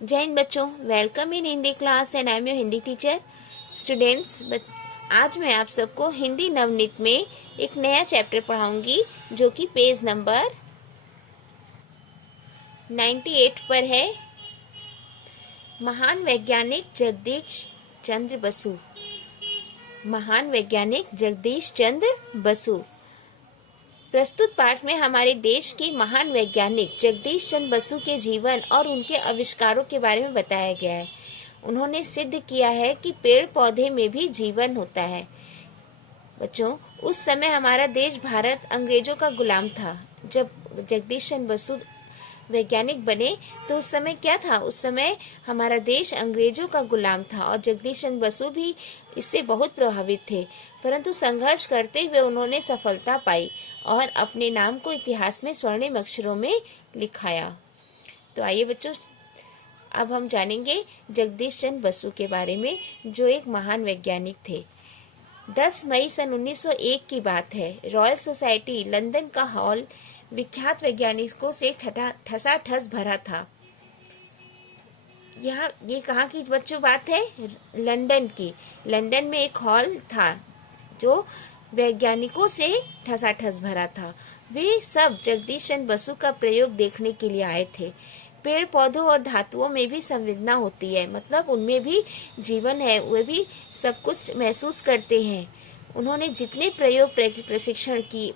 जय हिंद बच्चों, welcome in Hindi class and I am your Hindi teacher. Students, आज मैं आप सबको हिंदी नवनीत में एक नया चैप्टर पढ़ाऊंगी जो कि पेज नंबर 98 पर है। महान वैज्ञानिक जगदीश चंद्र बसु। महान वैज्ञानिक जगदीश चंद्र बसु। प्रस्तुत पाठ में हमारे देश के महान वैज्ञानिक जगदीश चंद्र बसु के जीवन और उनके आविष्कारों के बारे में बताया गया है। उन्होंने सिद्ध किया है कि पेड़ पौधे में भी जीवन होता है। बच्चों, उस समय हमारा देश भारत अंग्रेजों का गुलाम था। जब जगदीश चंद्र बसु वैज्ञानिक बने तो उस समय क्या था? उस समय हमारा देश अंग्रेजों का गुलाम था और जगदीश चंद्र बसु भी इससे बहुत प्रभावित थे, परंतु संघर्ष करते हुए उन्होंने सफलता पाई और अपने नाम को इतिहास में स्वर्णिम अक्षरों में लिखाया। तो आइए बच्चों, अब हम जानेंगे जगदीश चंद्र बसु के बारे में, जो एक महान वैज्ञानिक थे। 10 मई सन 1901 की बात है। रॉयल सोसाइटी लंदन का हॉल विख्यात वैज्ञानिकों से ठसाठस भरा था। यहाँ ये कहाँ की बच्चों बात है? लंदन की। लंदन में एक हॉल था जो वैज्ञानिकों से ठसाठस भरा था। वे सब जगदीश चंद्र बसु का प्रयोग देखने के लिए आए थे। पेड़ पौधों और धातुओं में भी संवेदना होती है, मतलब उनमें भी जीवन है, वे भी सब कुछ महसूस करते हैं। उन्होंने जितने प्रयोग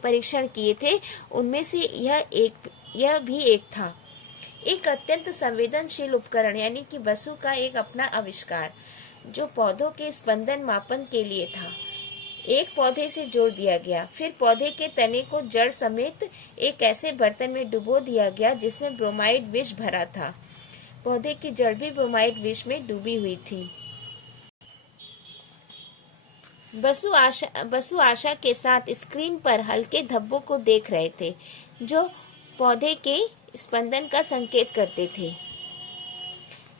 परीक्षण किए थे उनमें से यह भी एक था। एक अत्यंत संवेदनशील उपकरण यानी कि बसु का एक अपना आविष्कार जो पौधों के स्पंदन मापन के लिए था। एक पौधे से जोड़ दिया गया, फिर पौधे के तने को जड़ समेत एक ऐसे बर्तन में डुबो दिया गया जिसमें ब्रोमाइड विष भरा था। पौधे की जड़ भी ब्रोमाइड विष में डूबी हुई थी। बसु आशा के साथ स्क्रीन पर हल्के धब्बों को देख रहे थे जो पौधे के स्पंदन का संकेत करते थे।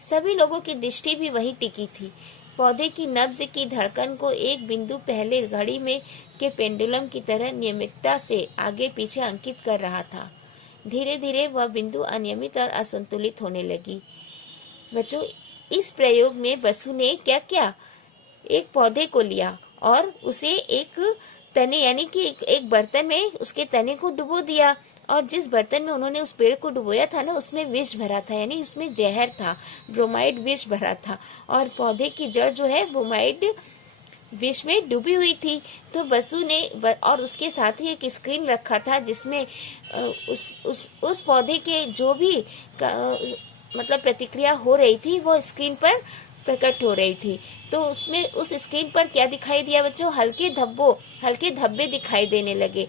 सभी लोगों की दृष्टि भी वहीं टिकी थी। पौधे की नब्ज की धड़कन को एक बिंदु पहले घड़ी में के पेंडुलम की तरह नियमितता से आगे पीछे अंकित कर रहा था। धीरे धीरे वह बिंदु अनियमित और असंतुलित होने लगी। बच्चों, इस प्रयोग में बसु ने क्या किया? एक पौधे को लिया और उसे एक तने यानी कि एक बर्तन में उसके तने को डुबो दिया, और जिस बर्तन में उन्होंने उस पेड़ को डुबोया था ना, उसमें विष भरा था, यानी उसमें जहर था, ब्रोमाइड विष भरा था, और पौधे की जड़ जो है ब्रोमाइड विष में डूबी हुई थी। तो बसु ने और उसके साथ ही एक स्क्रीन रखा था जिसमें उस पौधे के जो भी मतलब प्रतिक्रिया हो रही थी वो स्क्रीन पर प्रकट हो रही थी। तो उसमें उस स्क्रीन पर क्या दिखाई दिया बच्चों? हल्के धब्बे दिखाई देने लगे,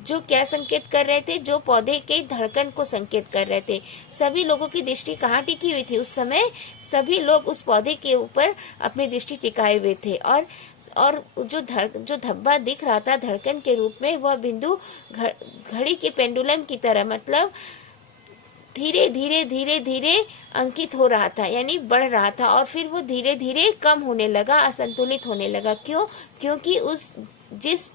जो क्या संकेत कर रहे थे? जो पौधे के धड़कन को संकेत कर रहे थे। सभी लोगों की दृष्टि कहाँ टिकी हुई थी उस समय? सभी लोग उस पौधे के ऊपर अपनी दृष्टि टिकाए हुए थे, और जो धब्बा दिख रहा था धड़कन के रूप में, वह बिंदु घड़ी के पेंडुलम की तरह, मतलब धीरे धीरे अंकित हो रहा था, यानी बढ़ रहा था, और फिर वो धीरे धीरे कम होने लगा, असंतुलित होने लगा। क्यों? क्योंकि जिस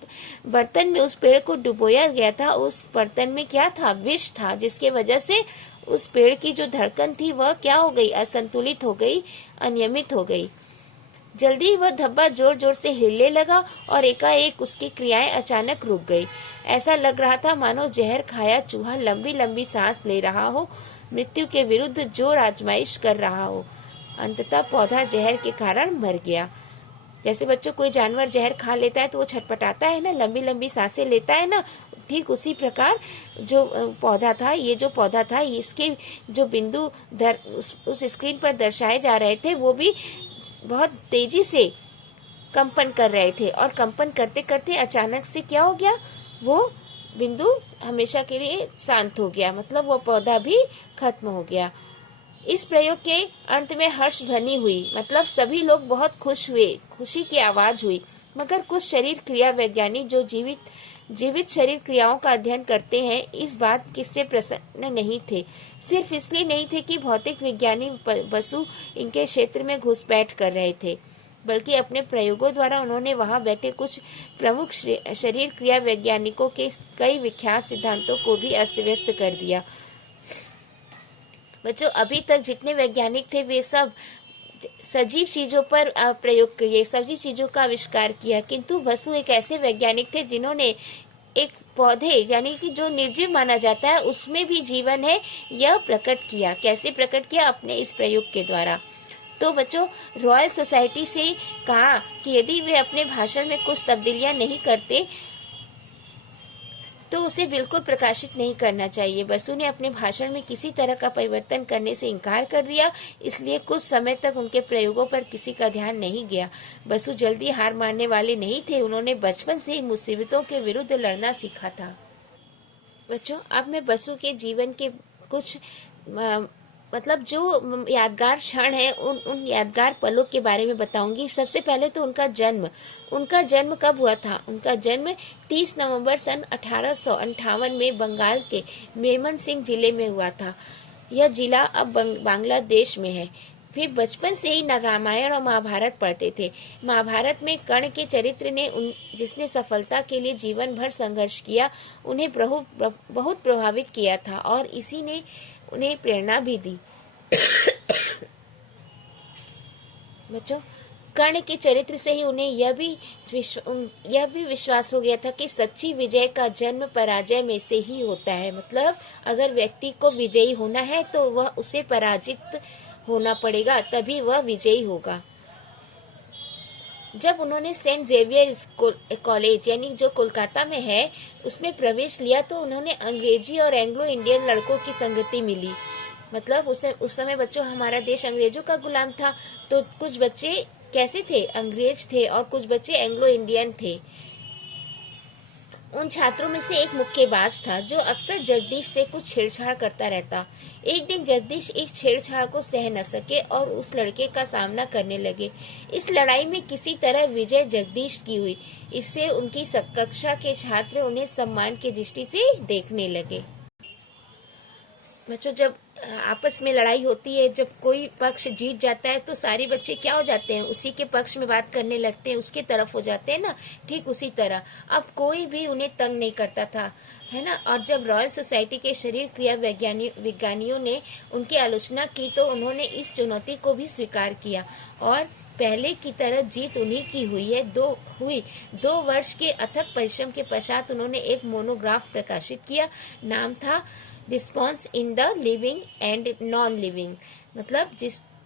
बर्तन में उस पेड़ को डुबोया गया था उस बर्तन में क्या था? विष था, जिसके वजह से उस पेड़ की जो धड़कन थी वह क्या हो गई? असंतुलित हो गई, अनियमित हो गई। जल्दी वह धब्बा जोर जोर से हिलने लगा और एकाएक उसकी क्रियाएं अचानक रुक गई। ऐसा लग रहा था मानो जहर खाया चूहा लंबी लंबी सांस ले रहा हो, मृत्यु के विरुद्ध जोर आजमाइश कर रहा हो। अंततः पौधा जहर के कारण मर गया। जैसे बच्चों कोई जानवर जहर खा लेता है तो वो छटपटाता है ना, लंबी लंबी सांसें लेता है ना, ठीक उसी प्रकार जो पौधा था, ये जो पौधा था, इसके जो बिंदु उस स्क्रीन पर दर्शाए जा रहे थे वो भी बहुत तेजी से कंपन कर रहे थे, और कंपन करते करते अचानक से क्या हो गया? वो बिंदु हमेशा के लिए शांत हो गया, मतलब वो पौधा भी खत्म हो गया। इस प्रयोग के अंत में हर्ष ध्वनि हुई, मतलब सभी लोग बहुत खुश हुए, खुशी की आवाज हुई। मगर कुछ शरीर क्रिया वैज्ञानिक जो जीवित शरीर क्रियाओं का अध्ययन करते हैं इस बात किससे प्रसन्न नहीं थे। सिर्फ इसलिए नहीं थे कि भौतिक विज्ञानी बसु इनके क्षेत्र में घुसपैठ कर रहे थे, बल्कि अपने प्रयोगों द्वारा उन्होंने वहां बैठे कुछ प्रमुख शरीर क्रिया वैज्ञानिकों के कई विख्यात सिद्धांतों को भी अस्त व्यस्त कर दिया। बच्चों अभी तक जितने वैज्ञानिक थे वे सब सजीव चीजों पर प्रयोग किए, सजीव चीजों का आविष्कार किया, किंतु बसु एक ऐसे वैज्ञानिक थे जिन्होंने एक पौधे यानी कि जो निर्जीव माना जाता है उसमें भी जीवन है यह प्रकट किया। कैसे प्रकट किया? अपने इस प्रयोग के द्वारा। तो बच्चों रॉयल सोसाइटी से कहा कि यदि वे अपने भाषण में कुछ तब्दीलियां नहीं करते तो उसे बिल्कुल प्रकाशित नहीं करना चाहिए। बसु ने अपने भाषण में किसी तरह का परिवर्तन करने से इनकार कर दिया, इसलिए कुछ समय तक उनके प्रयोगों पर किसी का ध्यान नहीं गया। बसु जल्दी हार मानने वाले नहीं थे, उन्होंने बचपन से ही मुसीबतों के विरुद्ध लड़ना सीखा था। बच्चों अब मैं बसु के जीवन के कुछ मतलब जो यादगार क्षण है उन यादगार पलों के बारे में बताऊंगी। सबसे पहले तो उनका जन्म कब हुआ था? उनका जन्म 30 नवंबर सन 1858 में बंगाल के मेमन सिंह जिले में हुआ था। यह जिला अब बांग्लादेश में है। वे बचपन से ही रामायण और महाभारत पढ़ते थे। महाभारत में कर्ण के चरित्र ने जिसने सफलता के लिए जीवन भर संघर्ष किया, उन्हें बहुत प्रभावित किया था और इसी ने उन्हें प्रेरणा भी दी। बच्चों कर्ण के चरित्र से ही उन्हें यह भी विश्वास हो गया था कि सच्ची विजय का जन्म पराजय में से ही होता है। मतलब अगर व्यक्ति को विजयी होना है तो वह उसे पराजित होना पड़ेगा, तभी वह विजयी होगा। जब उन्होंने सेंट जेवियर कॉलेज यानी जो कोलकाता में है उसमें प्रवेश लिया तो उन्होंने अंग्रेजी और एंग्लो इंडियन लड़कों की संगति मिली। मतलब उस समय बच्चों हमारा देश अंग्रेजों का गुलाम था, तो कुछ बच्चे कैसे थे? अंग्रेज थे और कुछ बच्चे एंग्लो इंडियन थे। उन छात्रों में से एक मुक्केबाज था जो अक्सर जगदीश से कुछ छेड़छाड़ करता रहता। एक दिन जगदीश इस छेड़छाड़ को सह न सके और उस लड़के का सामना करने लगे। इस लड़ाई में किसी तरह विजय जगदीश की हुई। इससे उनकी कक्षा के छात्र उन्हें सम्मान की दृष्टि से देखने लगे। बच्चों जब आपस में लड़ाई होती है, जब कोई पक्ष जीत जाता है तो सारे बच्चे क्या हो जाते हैं? उसी के पक्ष में बात करने लगते हैं, उसके तरफ हो जाते हैं ना। ठीक उसी तरह अब कोई भी उन्हें तंग नहीं करता था, है ना। और जब रॉयल सोसाइटी के शरीर क्रिया विज्ञानियों ने उनकी आलोचना की तो उन्होंने इस चुनौती को भी स्वीकार किया और पहले की तरह जीत उन्हीं की हुई है। 2 वर्ष के अथक परिश्रम के पश्चात उन्होंने एक मोनोग्राफ प्रकाशित किया। नाम था response in the living and non living. मतलब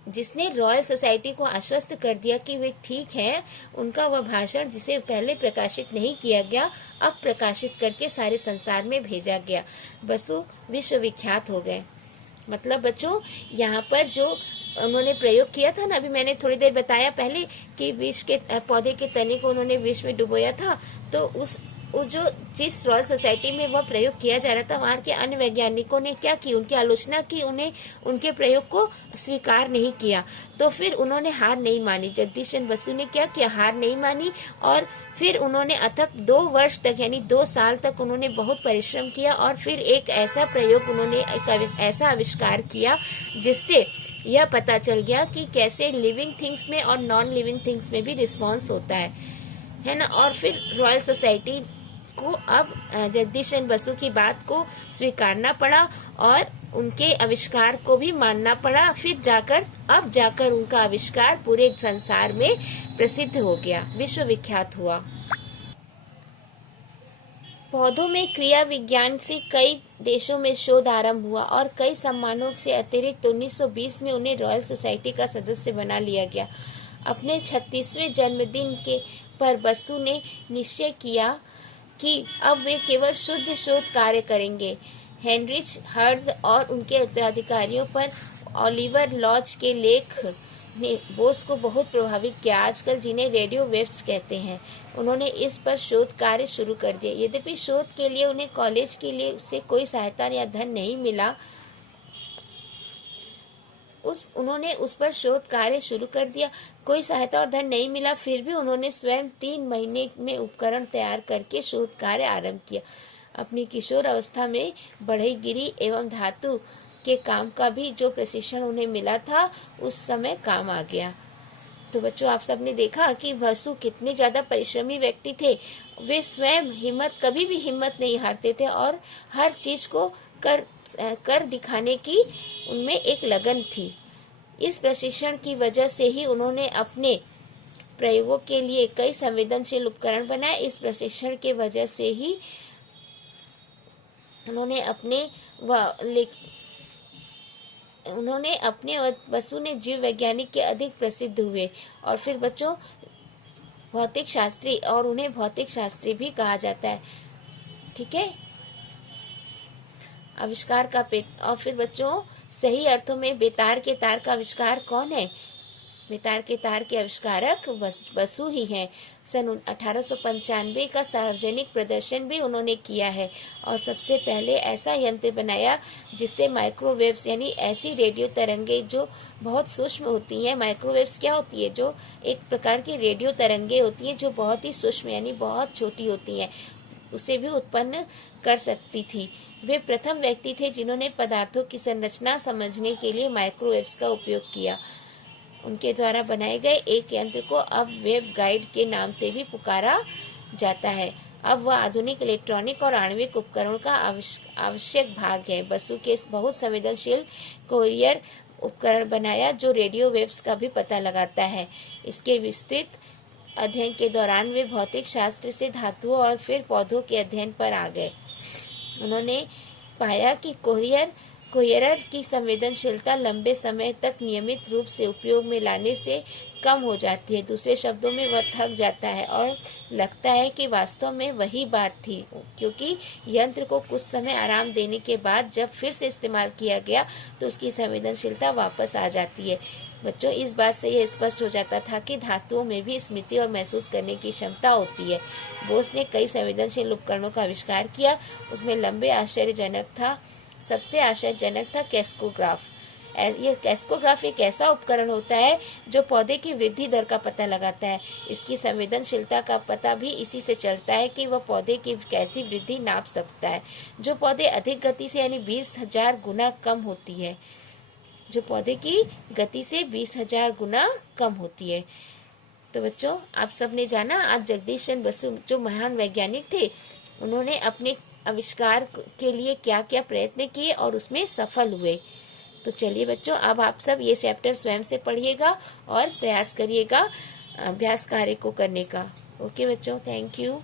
जिसने रॉयल सोसाइटी को आश्वस्त कर दिया कि वे ठीक हैं। उनका वह भाषण जिसे पहले प्रकाशित नहीं किया गया अब प्रकाशित करके सारे संसार में भेजा गया। बसु विश्वविख्यात हो गए। मतलब बच्चों यहाँ पर जो उन्होंने प्रयोग किया था ना, अभी मैंने थोड़ी देर बताया पहले कि विष के पौधे के तने को उन्होंने विष में डुबोया था, तो उस जिस रॉयल सोसाइटी में वह प्रयोग किया जा रहा था वहाँ के अन्य वैज्ञानिकों ने क्या की? उनकी आलोचना की, उन्हें उनके प्रयोग को स्वीकार नहीं किया। तो फिर उन्होंने हार नहीं मानी। जगदीश चंद्र बसु ने क्या किया? हार नहीं मानी और फिर उन्होंने अथक 2 वर्ष तक यानी 2 साल तक उन्होंने बहुत परिश्रम किया और फिर एक ऐसा प्रयोग उन्होंने एक ऐसा आविष्कार किया जिससे यह पता चल गया कि कैसे लिविंग थिंग्स में और नॉन लिविंग थिंग्स में भी रिस्पॉन्स होता है ना। और फिर रॉयल सोसाइटी को अब जगदीश चंद्र बसु की बात को स्वीकारना पड़ा और उनके आविष्कार को भी मानना पड़ा। फिर जाकर उनका आविष्कार पूरे संसार में प्रसिद्ध हो गया, विश्वविख्यात हुआ। पौधों में क्रिया विज्ञान से कई देशों में शोध आरंभ हुआ और कई सम्मानों से अतिरिक्त 1920 में उन्हें रॉयल सोसाइटी का सदस्य बना लिया गया। अपने 36वें जन्मदिन पर बसु ने निश्चय किया कि अब वे केवल शुद्ध शोध कार्य करेंगे। हेनरिच हर्ज और उनके उत्तराधिकारियों पर ओलिवर लॉज के लेख ने बोस को बहुत प्रभावित किया। आजकल जिन्हें रेडियो वेव्स कहते हैं, उन्होंने इस पर शोध कार्य शुरू कर दिया। यद्यपि शोध के लिए उन्हें कॉलेज के लिए से कोई सहायता या धन नहीं मिला, उन्होंने उस पर शोध कार्य शुरू कर दिया। कोई सहायता और धन नहीं मिला, फिर भी उन्होंने स्वयं 3 महीने में उपकरण तैयार करके शोध कार्य आरंभ किया। अपनी किशोर अवस्था में बढ़ईगिरी एवं धातु के काम का भी जो प्रशिक्षण उन्हें मिला था उस समय काम आ गया। तो बच्चों आप सबने देखा कि बसु कितने ज्यादा परिश्रमी व्यक्ति थे। वे स्वयं कभी भी हिम्मत नहीं हारते थे और हर चीज को कर कर दिखाने की उनमें एक लगन थी। इस प्रशिक्षण की वजह से ही उन्होंने अपने प्रयोगों के लिए कई संवेदनशील उपकरण बनाए। इस प्रशिक्षण के वजह से ही उन्होंने अपने वसु ने जीव वैज्ञानिक के अधिक प्रसिद्ध हुए। और फिर बच्चों भौतिक शास्त्री, और उन्हें भौतिक शास्त्री भी कहा जाता है। ठीक है, आविष्कार का और फिर बच्चों सही अर्थों में बेतार के तार का आविष्कार कौन है? बेतार के तार के आविष्कारक बसु ही हैं। सन 1895 का सार्वजनिक प्रदर्शन भी उन्होंने किया है और सबसे पहले ऐसा यंत्र बनाया जिससे माइक्रोवेव्स यानी ऐसी रेडियो तरंगे जो बहुत सूक्ष्म होती हैं। माइक्रोवेव्स क्या होती है? जो एक प्रकार की रेडियो तरंगे होती हैं जो बहुत ही सूक्ष्म यानी बहुत छोटी होती हैं, उसे भी उत्पन्न कर सकती थी। वे प्रथम व्यक्ति थे जिन्होंने पदार्थों की संरचना समझने के लिए माइक्रोवेव्स का उपयोग किया। उनके द्वारा बनाए गए एक यंत्र को अब वेव गाइड के नाम से भी पुकारा जाता है। अब वह आधुनिक इलेक्ट्रॉनिक और आणविक उपकरणों का आवश्यक भाग है। बसु के बहुत संवेदनशील कोरियर उपकरण बनाया जो रेडियो वेव्स का भी पता लगाता है। इसके विस्तृत अध्ययन के दौरान वे भौतिक शास्त्र से धातुओं और फिर पौधों के अध्ययन पर आ गए। उन्होंने पाया कि कोरियर की संवेदनशीलता लंबे समय तक नियमित रूप से उपयोग में लाने से कम हो जाती है। दूसरे शब्दों में वह थक जाता है और लगता है कि वास्तव में वही बात थी, क्योंकि यंत्र को कुछ समय आराम देने के बाद जब फिर से इस्तेमाल किया गया तो उसकी संवेदनशीलता वापस आ जाती है। बच्चों इस बात से यह स्पष्ट हो जाता था कि धातुओं में भी स्मृति और महसूस करने की क्षमता होती है। बोस ने कई संवेदनशील उपकरणों का आविष्कार किया। उसमें सबसे आश्चर्यजनक था कैस्कोग्राफ। ये कैस्कोग्राफ एक ऐसा उपकरण होता है जो पौधे की वृद्धि दर का पता लगाता है। इसकी संवेदनशीलता का पता भी इसी से चलता है कि वह पौधे की कैसी वृद्धि नाप सकता है। जो पौधे अधिक गति से यानी 20,000 गुना कम होती है, जो पौधे की गति से 20,000 गुना कम होती है। तो बच्चों आप सबने जाना आज जगदीश चंद्र बसु जो महान वैज्ञानिक थे, उन्होंने अपने आविष्कार के लिए क्या क्या प्रयत्न किए और उसमें सफल हुए। तो चलिए बच्चों अब आप सब ये चैप्टर स्वयं से पढ़िएगा और प्रयास करिएगा अभ्यास कार्य को करने का। ओके बच्चों, थैंक यू।